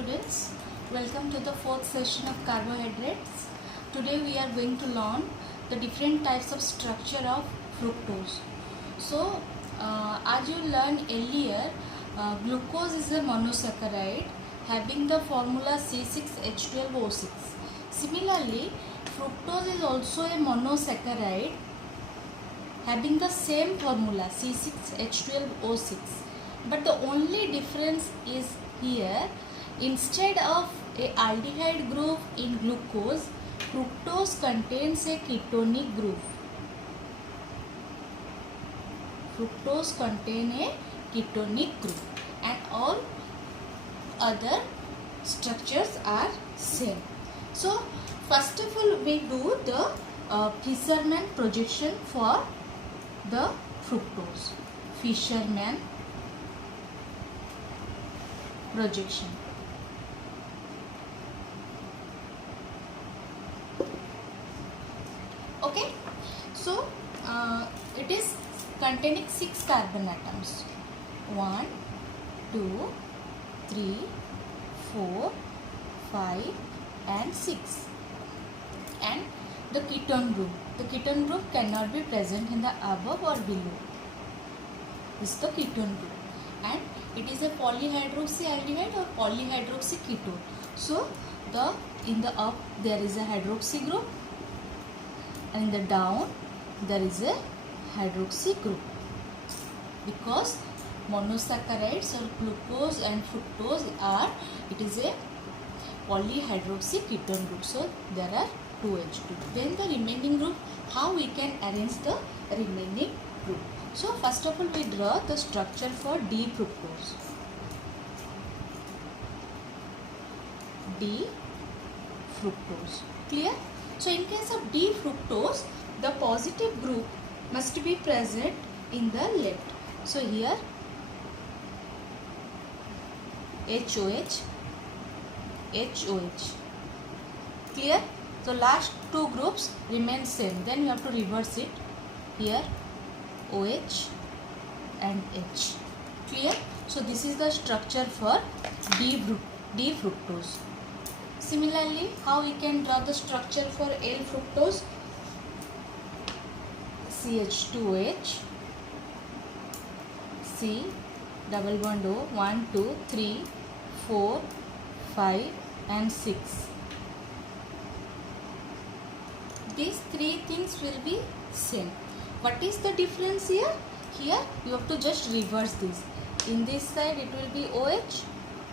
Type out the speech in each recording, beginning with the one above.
students, welcome to the fourth session of carbohydrates. Today we are going to learn the different types of structure of fructose. So as you learned earlier, glucose is a monosaccharide having the formula C6H12O6. Similarly, fructose is also a monosaccharide having the same formula C6H12O6, but the only difference is here, instead of a aldehyde group in glucose, fructose contains a ketonic group. Fructose contains a ketonic group and all other structures are same. So first of all we do the Fisherman projection for the fructose. Fisherman projection. Okay, so it is containing 6 carbon atoms. 1, 2, 3, 4, 5 and 6. And the ketone group. The ketone group cannot be present in the above or below. This is the ketone group. And it is a polyhydroxyaldehyde or polyhydroxy ketone. So in the up there is a hydroxy group and in the down there is a hydroxy group, because monosaccharides or glucose and fructose it is a polyhydroxy ketone group. So there are 2 H2. Then the remaining group, how we can arrange the remaining group. So first of all we draw the structure for D-fructose. D-fructose. Clear? So in case of D-fructose, the positive group must be present in the left. So here HOH, HOH. Clear? So last 2 groups remain same. Then you have to reverse it. Here OH and H. Clear? So this is the structure for D-fructose. Similarly, how we can draw the structure for L-fructose? CH2OH, C, double bond O, 1, 2, 3, 4, 5 and 6. These 3 things will be same. What is the difference here? Here you have to just reverse this. In this side it will be OH,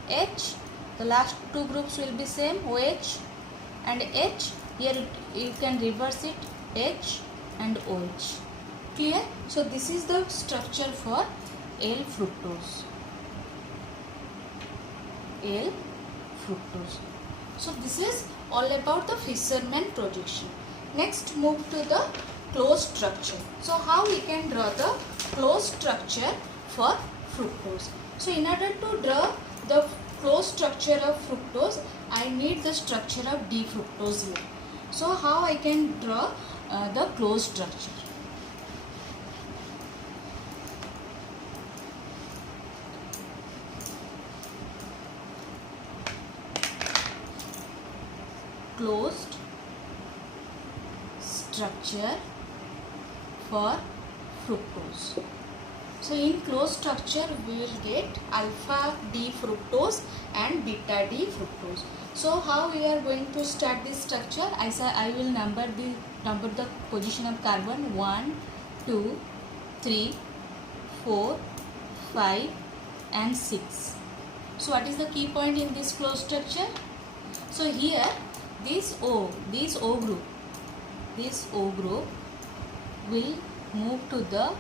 H. The last 2 groups will be same, OH and H. Here you can reverse it, H and OH. Clear? So this is the structure for L-fructose. L-fructose. So this is all about the Fisherman projection. Next move to the closed structure. So how we can draw the closed structure for fructose? So in order to draw the closed structure of fructose, I need the structure of D-fructose here. So how I can draw the closed structure? Closed structure for fructose. So in closed structure we will get alpha D fructose and beta D fructose. So how we are going to start this structure? I will number the position of carbon 1, 2, 3, 4, 5 and 6. So what is the key point in this closed structure? So here this O group will move to the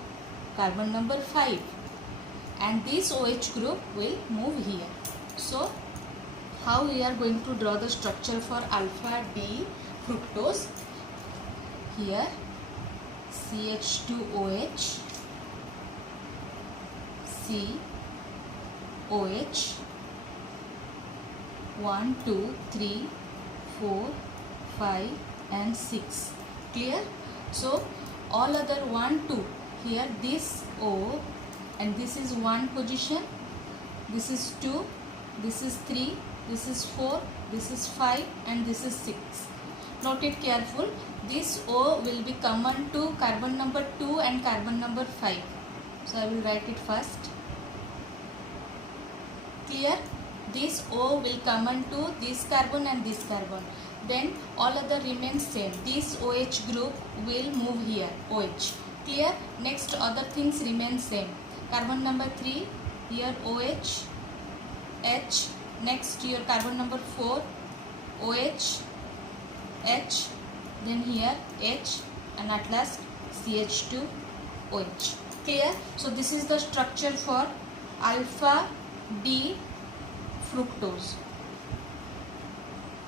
carbon number 5 and this OH group will move here. So how we are going to draw the structure for alpha D fructose? Here CH2OH, COH, 1, 2, 3, 4, 5 and 6. Clear? So all other 1, 2, here this O and this is 1 position, this is 2 this is 3, this is 4, this is 5 and this is 6. Note it careful. This O will be common to carbon number 2 and carbon number 5. So I will write it first. Clear? This O will common to this carbon and this carbon. Then all other remains same. This OH group will move here, OH. Clear? Next other things remain same. Carbon number 3, here OH, H. Next here carbon number 4, OH, H. Then here H and at last CH2, OH. Clear? So this is the structure for alpha D fructose.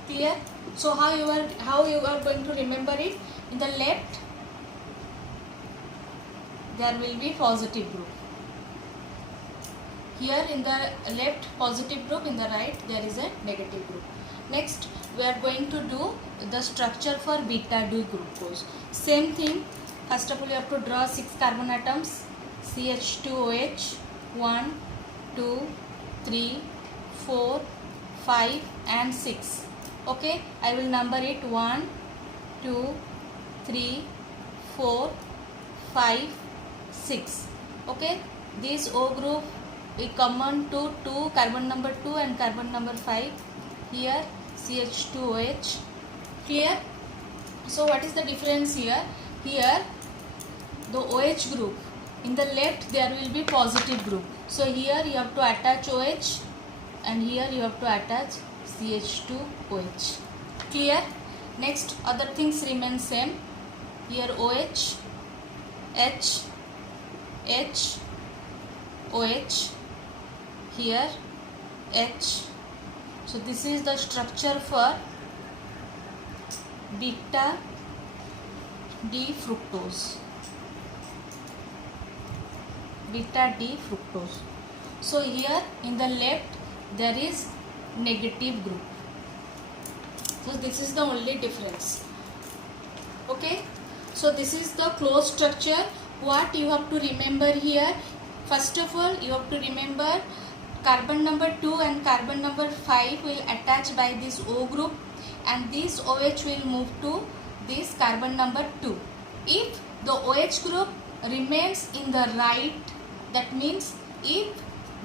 Clear? So how you are going to remember it? In the left there will be positive group. Here in the left positive group, in the right there is a negative group. Next we are going to do the structure for beta D glucose. Same thing. First of all you have to draw 6 carbon atoms. CH2OH 1, 2, 3, 4, 5 and 6. Okay, I will number it 1, 2, 3, 4, 5, 6. Okay, this O group is common to carbon number 2 and carbon number 5. Here CH2OH. Clear? So what is the difference here? Here the OH group, in the left there will be positive group. So here you have to attach OH and here you have to attach CH2OH. Clear? Next other things remain same. Here OH, H, H, OH, here H. So this is the structure for beta D fructose. Beta D fructose. So here in the left there is negative group. So this is the only difference. Okay. So this is the closed structure. What you have to remember here? First of all you have to remember carbon number 2 and carbon number 5 will attach by this O group and this OH will move to this carbon number 2. If the OH group remains in the right, that means if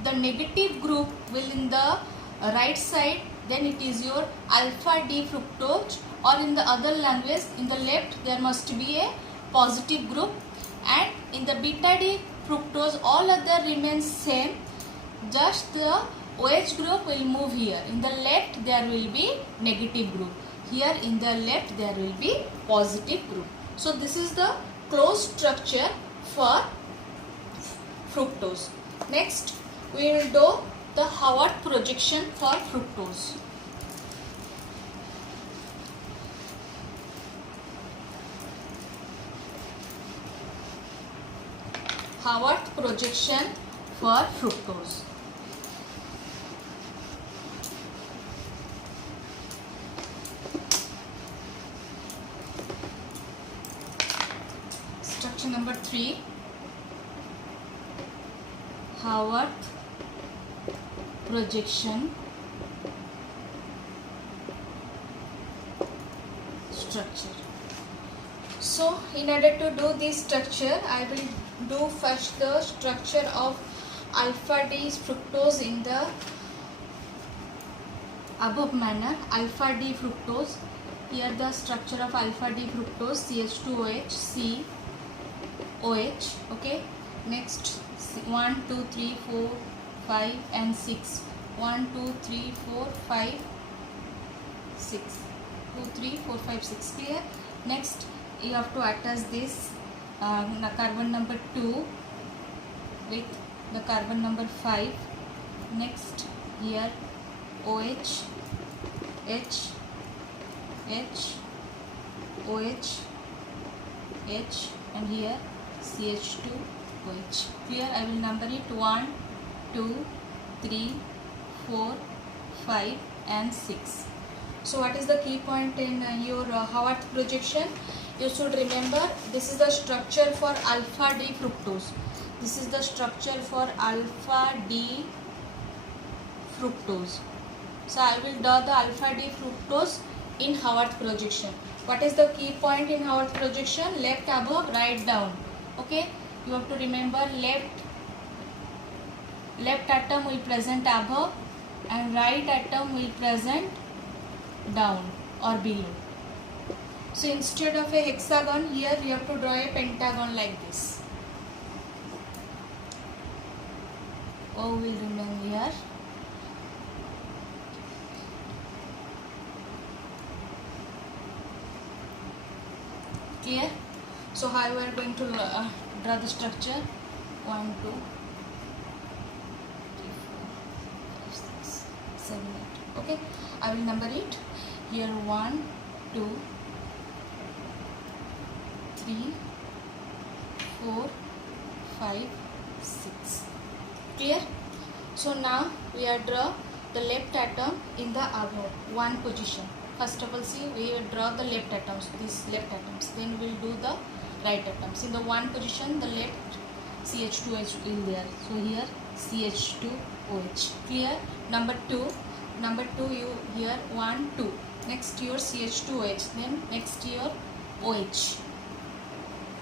the negative group will in the right side, then it is your alpha D fructose, or in the other language in the left there must be a positive group, and in the beta D fructose all other remains same, just the OH group will move here. In the left there will be negative group, here in the left there will be positive group. So this is the closed structure for fructose. Next we will do the Haworth projection for fructose. Haworth projection for fructose. Structure number 3. Haworth projection structure. So in order to do this structure, I will do first the structure of alpha D fructose in the above manner. Alpha D fructose. Here the structure of alpha D fructose, CH2OH, C, OH. Okay. Next 1, 2, 3, 4, 5 and 6. 1, 2, 3, 4, 5, 6. 2, 3, 4, 5, 6. Clear? Next you have to attach this carbon number 2 with the carbon number 5. Next here OH, H, H, OH, H and here CH2, OH. Clear? I will number it 1, 2, 3, 4, 5 and 6. So what is the key point in your Haworth projection? You should remember this is the structure for alpha D fructose. This is the structure for alpha D fructose. So I will draw the alpha D fructose in Haworth projection. What is the key point in Haworth projection? Left above, right down. Okay, you have to remember left atom will present above and right atom will present down or below. So instead of a hexagon, here we have to draw a pentagon like this. O will remain here. Clear? So how we are going to draw the structure? 1, 2, 3, 4, 5, 6, 7, 8. Okay, I will number it. Here 1, 2, 3, 4, 5, 6. Clear? So now we are draw the left atom in the above one position. First of all, see, we will draw the left atoms, these left atoms. Then we will do the right atoms. In the one position, the left CH2H will there. So here CH2OH. Clear? Number two, you here 1, 2. Next your CH2OH. Then next your OH.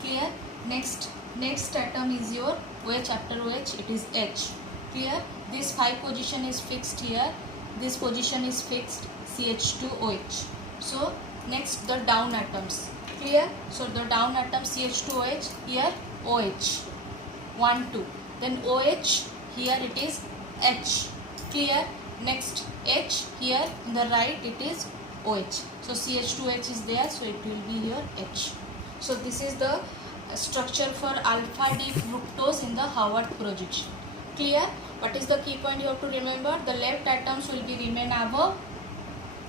Clear? Next atom is your OH. After OH, it is H. Clear? This 5 position is fixed here. This position is fixed. CH2OH. So next the down atoms. Clear? So the down atom CH2OH, here OH. 1, 2. Then OH, here it is H. Clear? Next H, here in the right it is OH. So CH2H is there, so it will be here H. So this is the structure for alpha D fructose in the Haworth projection. Clear? What is the key point you have to remember? The left atoms will be remain above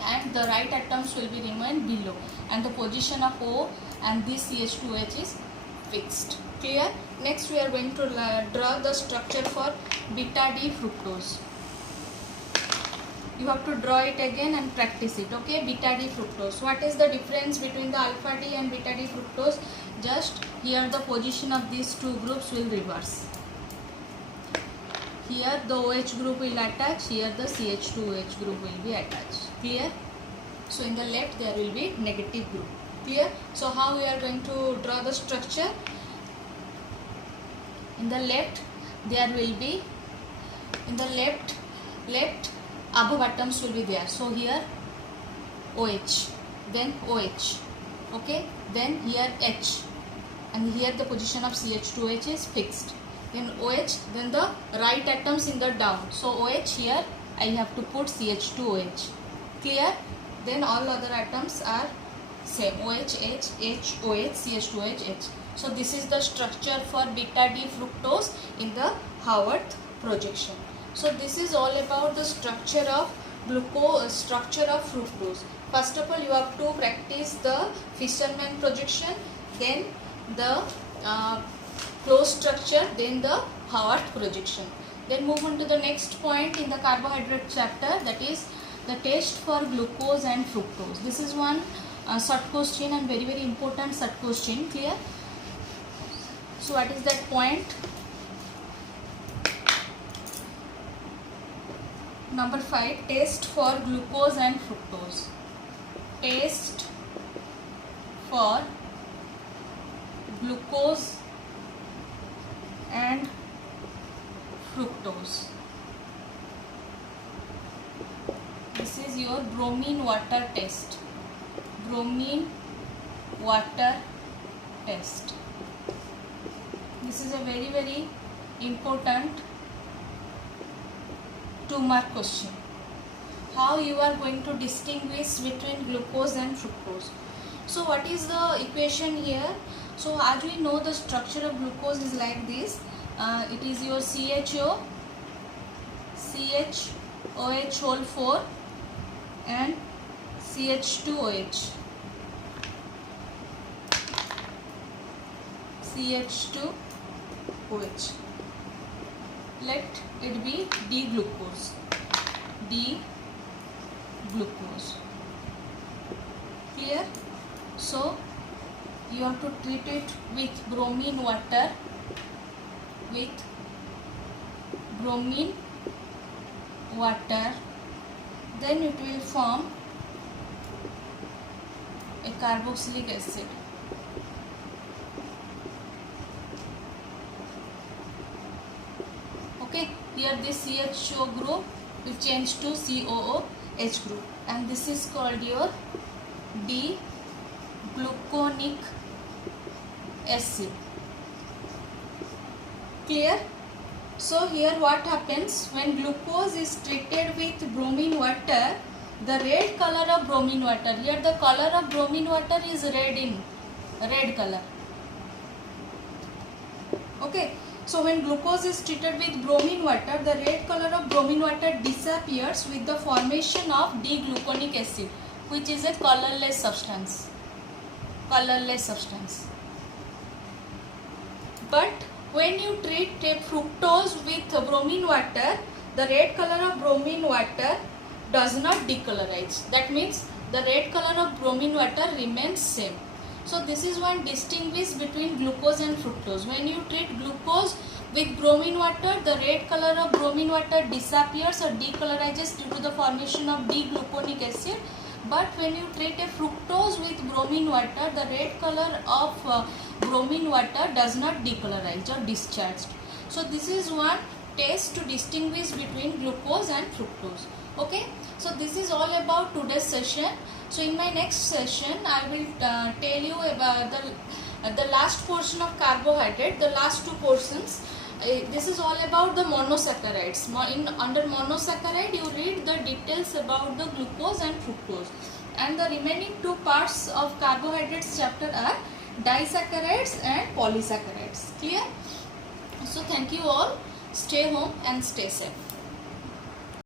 and the right atoms will be remain below, and the position of O and this CH2H is fixed. Clear? Next we are going to draw the structure for beta D fructose. You have to draw it again and practice it. Okay, beta D fructose. What is the difference between the alpha D and beta D fructose? Just here the position of these two groups will reverse. Here the OH group will attach, here the CH2OH group will be attached. Clear? So in the left there will be negative group. Clear? So how we are going to draw the structure? In the left there will be, in the left above atoms will be there. So here OH, then OH. Okay, then here H, and here the position of CH2H is fixed. Then OH, then the right atoms in the down. So OH, here I have to put CH2OH. Clear? Then all other atoms are same. OH, H, H, OH, CH2OH, H. So this is the structure for beta D fructose in the Haworth projection. So this is all about the structure of structure of fructose. First of all, you have to practice the Fisherman projection, then the closed structure, then the Haworth projection. Then move on to the next point in the carbohydrate chapter, that is the test for glucose and fructose. This is one short question and very very important short question. Clear? So what is that point? Number 5, test for glucose and fructose. Test for glucose and fructose. This is your bromine water test. Bromine water test. This is a very very important 2-mark question. How you are going to distinguish between glucose and fructose? So what is the equation here? So as we know, the structure of glucose is like this. It is your CHO, CHOH whole 4 and CH2OH. CH2OH. Let it be D-glucose. D-glucose. Clear? So you have to treat it with bromine water, with bromine water, then it will form a carboxylic acid. Okay, here this CHO group will change to COOH group, and this is called your D-gluconic acid. Clear? So here what happens, when glucose is treated with bromine water, the red color of bromine water, here the color of bromine water is red color. Okay, so when glucose is treated with bromine water, the red color of bromine water disappears with the formation of D-gluconic acid, which is a colorless substance. But when you treat a fructose with bromine water, the red color of bromine water does not decolorize. That means the red color of bromine water remains same. So this is one distinguish between glucose and fructose. When you treat glucose with bromine water, the red color of bromine water disappears or decolorizes due to the formation of D-gluconic acid. But when you treat a fructose with bromine water, the red color of bromine water does not decolorize or discharged. So this is one test to distinguish between glucose and fructose. Okay, so this is all about today's session. So in my next session, I will tell you about the last portion of carbohydrate, the last two portions. This is all about the monosaccharides. Under monosaccharide, you read the details about the glucose and fructose. And the remaining two parts of carbohydrates chapter are disaccharides and polysaccharides. Clear? So thank you all. Stay home and stay safe.